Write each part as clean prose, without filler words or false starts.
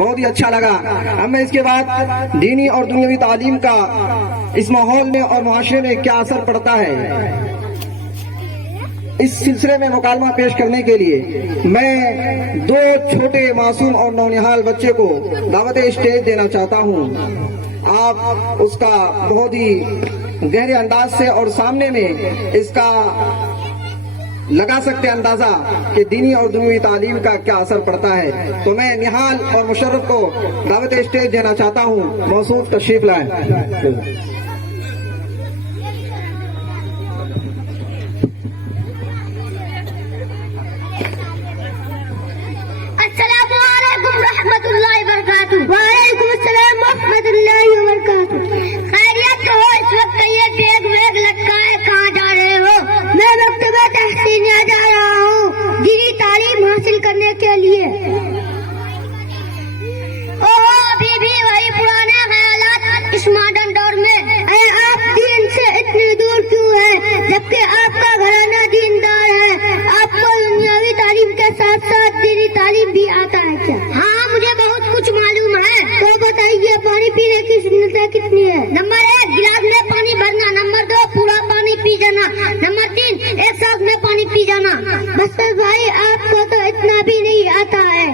بہت ہی اچھا لگا. اب میں اس کے بعد دینی اور دنیاوی تعلیم کا اس ماحول میں اور معاشرے میں کیا اثر پڑتا ہے اس سلسلے میں مکالمہ پیش کرنے کے لیے میں 2 چھوٹے معصوم اور نونہال بچے کو دعوت اسٹیج دینا چاہتا ہوں. آپ اس کا بہت ہی گہرے انداز سے اور سامنے میں اس کا لگا سکتے اندازہ کہ دینی اور دنیوی تعلیم کا کیا اثر پڑتا ہے. تو میں نہال اور مشرف کو دعوت اسٹیج دینا چاہتا ہوں. موصوف تشریف لائیں. السلام علیکم ورحمۃ اللہ وبرکاتہ. وعلیکم السلام ورحمۃ اللہ وبرکاتہ. خیریت تو ہو؟ اس وقت یہ بیگ ویگ لٹکائے کہاں جا رہے ہو؟ میں مکتبہ تحسینیہ جا رہا ہوں دینی تعلیم حاصل کرنے کے لیے. ابھی بھی وہی پرانے خیالات اس ماڈرن دور میں. آپ دین سے اتنی دور کیوں ہے جبکہ آپ کا گھرانہ دیندار ہے؟ آپ کو دنیاوی تعلیم کے ساتھ ساتھ دینی تعلیم بھی آتا ہے کیا؟ ہاں مجھے بہت کچھ معلوم ہے. تو بتائیے پانی پینے کی سنتیں کتنی ہے؟ نمبر 1 گلاس میں پانی بھرنا. نمبر 2 پورا پانی پی جانا. نمبر 3 ایک ساتھ میں پانی پی جانا. بس بھائی آپ کو تو اتنا بھی نہیں آتا ہے.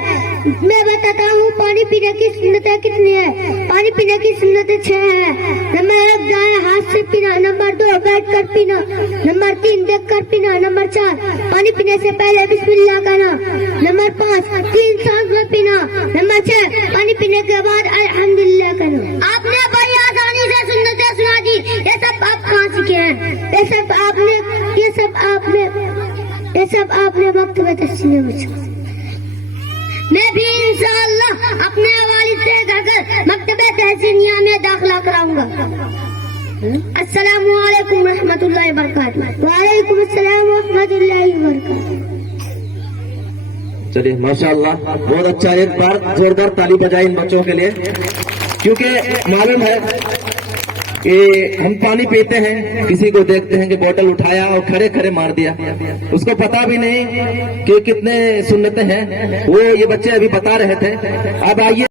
میں بتاتا ہوں پانی پینے کی سنتیں کتنی ہے. پانی پینے کی سنتیں 6 ہیں. نمبر 1 دائیں ہاتھ سے پینا. نمبر 2 بیٹھ کر پینا. نمبر 3 دیکھ کر پینا. نمبر 4 پانی پینے سے پہلے بسم اللہ کہنا. نمبر 5 3 سانس میں پینا. نمبر 6 پانی پینے کے بعد الحمدللہ کہنا. آپ نے بڑی آسانی سے سنتیں سنا دی. یہ سب آپ کہاں سیکھے ہیں؟ یہ سب آپ نے مکتبہ تحسینیہ میں سیکھا. میں بھی انشاءاللہ اپنے والد سے گھر کر مکتبہ تحسینیہ میں داخلہ کراؤں گا. السلام علیکم ورحمۃ اللہ وبرکاتہ. وعلیکم السلام ورحمۃ اللہ وبرکاتہ. چلیے ماشاءاللہ بہت اچھا. ایک بار زوردار تالی بجائیں ان بچوں کے لیے، کیونکہ معلوم ہے کہ ہم پانی پیتے ہیں، کسی کو دیکھتے ہیں کہ بوتل اٹھایا اور کھڑے کھڑے مار دیا، اس کو پتا بھی نہیں کہ کتنے سنتیں ہیں. وہ یہ بچے ابھی بتا رہے تھے. اب آئیے